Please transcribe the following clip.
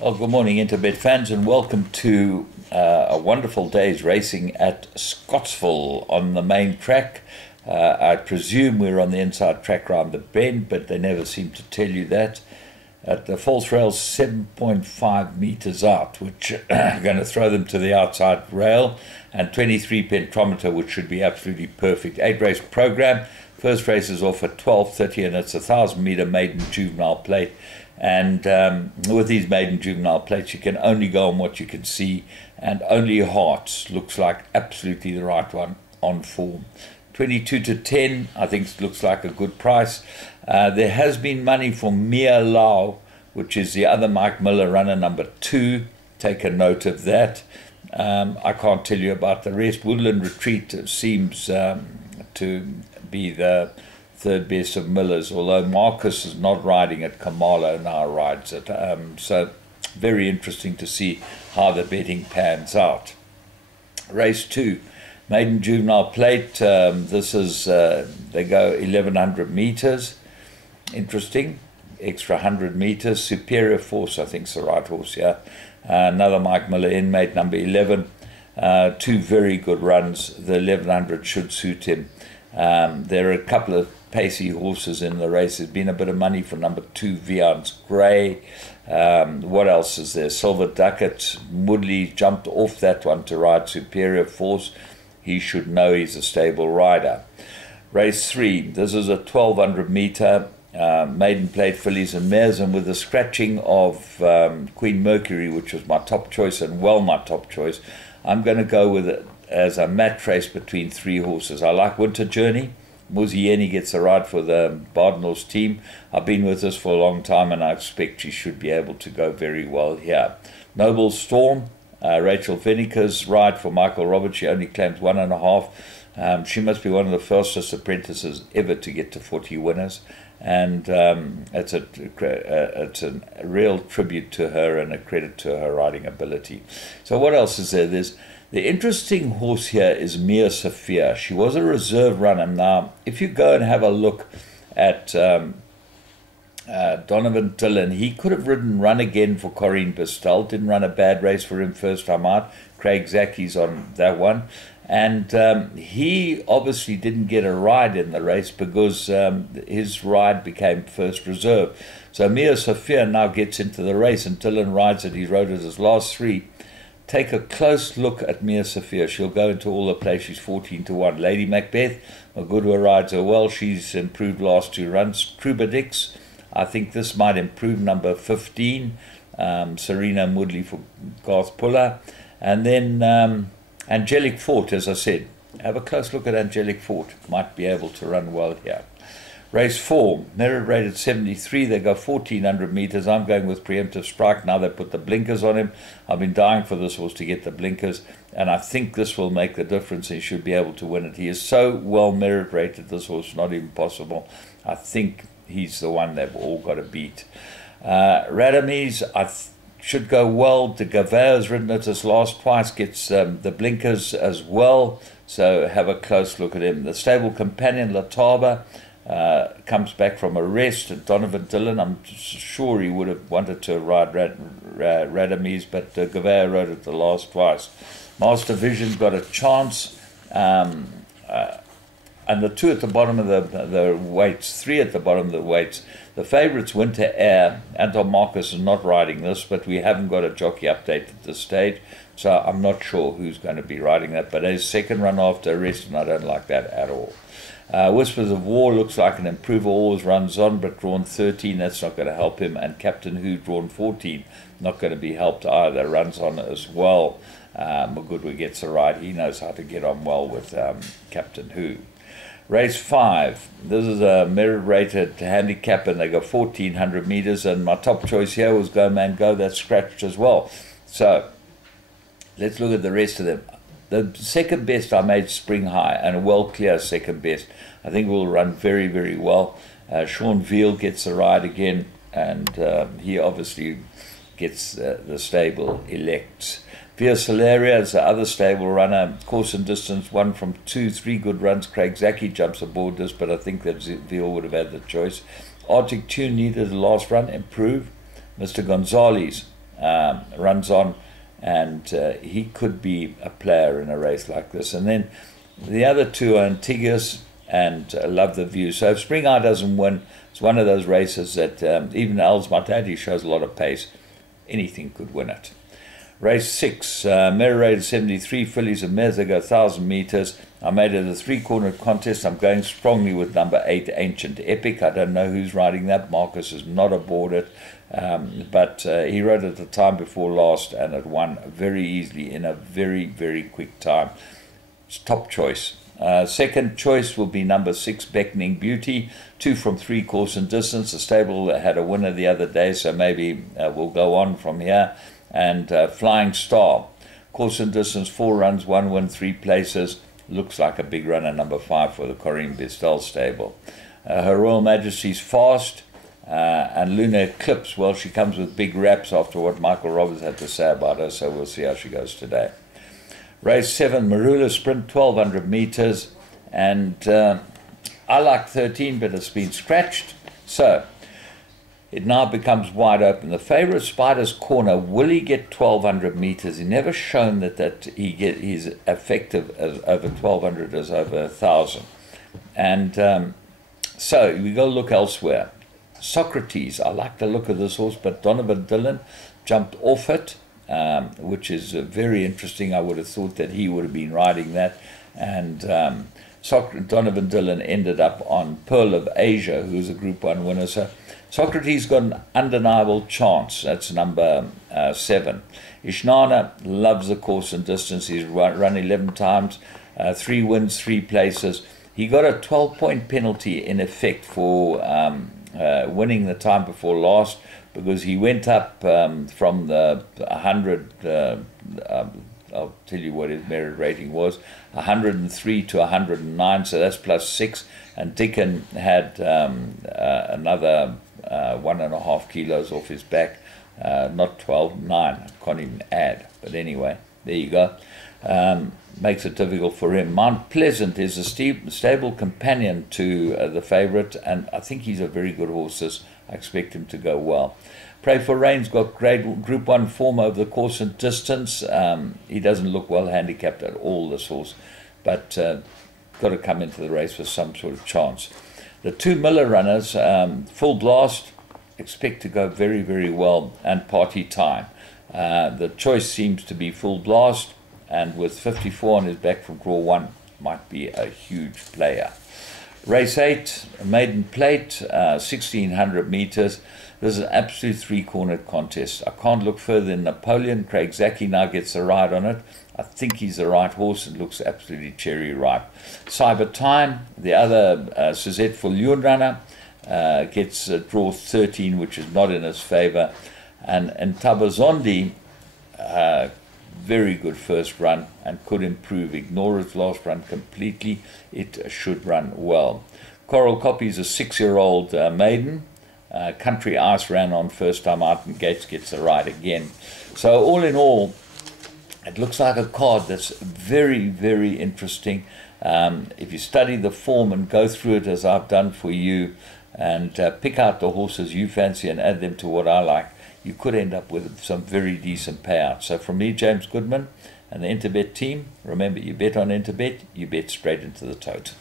Well, good morning, Interbet fans, and welcome to a wonderful day's racing at Scottsville on the main track. I presume we're on the inside track round the bend, but they never seem to tell you that. At the false rails, 7.5 meters out, which are going to throw them to the outside rail, and 23 pentometer, which should be absolutely perfect. 8-race program. First race is off at 12:30, and it's a 1,000-meter maiden juvenile plate. And with these maiden juvenile plates, you can only go on what you can see, and only Hearts looks like absolutely the right one on form. 22 to 10, I think looks like a good price. There has been money for Mia Lau, which is the other Mike Miller runner, number 2. Take a note of that. I can't tell you about the rest. Woodland Retreat seems to be the third best of Miller's, although Marcus is not riding it, Kamalo now rides it. So very interesting to see how the betting pans out. Race 2, maiden juvenile plate. This is, they go 1,100 meters. Interesting. Extra 100 meters. Superior Force, I think is the right horse here. Another Mike Miller inmate, number 11. Two very good runs. The 1,100 should suit him. There are a couple of pacey horses in the race. There's been a bit of money for number 2, Viance Grey. What else is there? Silver Ducat. Woodley jumped off that one to ride Superior Force. He should know he's a stable rider. Race 3. This is a 1,200 meter maiden plate fillies and mares, and with the scratching of Queen Mercury, which was my top choice and my top choice, I'm going to go with it as a match race between 3 horses. I like Winter Journey. Muzieni gets a ride for the Bardnall's team. I've been with this for a long time, and I expect she should be able to go very well here. Noble Storm, Rachel Veniker's ride for Michael Roberts. She only claims 1.5. She must be one of the fastest apprentices ever to get to 40 winners. And it's a real tribute to her and a credit to her riding ability. So what else is there? The interesting horse here is Mia Sophia. She was a reserve runner. Now, if you go and have a look at Donovan Dillon, he could have ridden Run Again for Corinne Bestel. Didn't run a bad race for him first time out. Craig Zacky's on that one. And he obviously didn't get a ride in the race because his ride became first reserve. So Mia Sophia now gets into the race, and Dillon rides it. He rode it his last 3. Take a close look at Mia Sophia. She'll go into all the plays. She's 14 to 1. Lady Macbeth, Magudwa rides her well. She's improved last 2 runs. Trubadix, I think this might improve, number 15. Serena Woodley for Garth Puller. And then Angelic Fort, as I said. Have a close look at Angelic Fort. Might be able to run well here. Race 4, merit rated 73. They go 1,400 meters. I'm going with Preemptive Strike. Now they put the blinkers on him. I've been dying for this horse to get the blinkers, and I think this will make the difference. He should be able to win it. He is so well merit rated, this horse, not even possible. I think he's the one they've all got to beat. Radames, should go well. De Gavea has ridden it his last twice, gets the blinkers as well, so have a close look at him. The stable companion, Lataba, comes back from a rest. And Donovan Dillon, I'm sure he would have wanted to ride Radames, but Gavea rode it the last twice. Master Vision's got a chance. And the 2 at the bottom of the weights, 3 at the bottom of the weights. The favourites, Winter Air. Anton Marcus is not riding this, but we haven't got a jockey update at this stage, so I'm not sure who's going to be riding that. But his second run after a rest, and I don't like that at all. Whispers of War looks like an improver, always runs on, but drawn 13, that's not going to help him. And Captain Who, drawn 14, not going to be helped either, runs on as well. Magudwa gets a ride. He knows how to get on well with Captain Who. Race 5, this is a merit-rated handicap, and they go 1,400 meters, and my top choice here was Go Man Go. That's scratched as well. So let's look at the rest of them. The second best I made Spring High, and a well-clear second best. I think will run very, very well. Sean Veal gets a ride again, and he obviously gets the stable elects. Via Solaria is the other stable runner. Course and distance, 1 from 2, 3 good runs. Craig Zachy jumps aboard this, but I think that Veal would have had the choice. Arctic Tune needed the last run, improve. Mr. Gonzalez, runs on, and he could be a player in a race like this. And then the other two are Antiguous and Love the View. So if Spring Eye doesn't win, it's one of those races that even Els Matadi shows a lot of pace. Anything could win it. Race 6, Merirated 73 fillies and mares. They go 1,000 meters. I made it a three-cornered contest. I'm going strongly with number 8, Ancient Epic. I don't know who's riding that. Marcus is not aboard it. But he rode it the time before last, and it won very easily in a very, very quick time. It's top choice. Second choice will be number 6, Beckoning Beauty. 2 from 3 course and distance. The stable had a winner the other day, so maybe we'll go on from here. And Flying Star. Course and distance, 4 runs, 1 win, 3 places. Looks like a big runner, number 5 for the Corinne Bestel stable. Her Royal Majesty's Fast. And Lunar Eclipse, well, she comes with big raps after what Michael Roberts had to say about her, so we'll see how she goes today. Race 7, Marula Sprint, 1,200 meters, and I like 13, but it's been scratched, so it now becomes wide open. The favourite, Spider's Corner, will he get 1,200 meters? He's never shown that he's effective as over 1,200 as over 1,000, and so we go look elsewhere. Socrates, I like the look of this horse, but Donovan Dillon jumped off it, which is very interesting. I would have thought that he would have been riding that. And Donovan Dillon ended up on Pearl of Asia, who's a Group 1 winner. So Socrates got an undeniable chance. That's number 7. Ishnana loves the course and distance. He's run 11 times, 3 wins, 3 places. He got a 12-point penalty in effect for winning the time before last, because he went up from the 100, I'll tell you what his merit rating was, 103 to 109, so that's plus 6, and Dickon had another 1.5 kilos off his back, not 12, 9, I can't even add, but anyway, there you go. Makes it difficult for him. Mount Pleasant is a stable companion to the favourite, and I think he's a very good horse. I expect him to go well. Pray for Rain's got great Group 1 form over the course and distance. He doesn't look well handicapped at all, this horse, but got to come into the race with some sort of chance. The 2 Miller runners, Full Blast, expect to go very, very well, and Party Time. The choice seems to be Full Blast, and with 54 on his back from Draw 1, might be a huge player. Race 8, Maiden Plate, 1,600 meters. This is an absolute 3-cornered contest. I can't look further than Napoleon. Craig Zaki now gets a ride on it. I think he's the right horse. It looks absolutely cherry ripe. Cyber Time, the other Suzette Fullion runner, gets Draw 13, which is not in his favour. And Tabazondi, very good first run and could improve. Ignore its last run completely. It should run well. Coral Copy is a 6-year-old maiden. Country Ice ran on first time out, and Gates gets the ride again. So all in all, it looks like a card that's very, very interesting. If you study the form and go through it as I've done for you, and pick out the horses you fancy and add them to what I like, you could end up with some very decent payouts. So from me, James Goodman, and the Interbet team, remember, you bet on Interbet, you bet straight into the tote.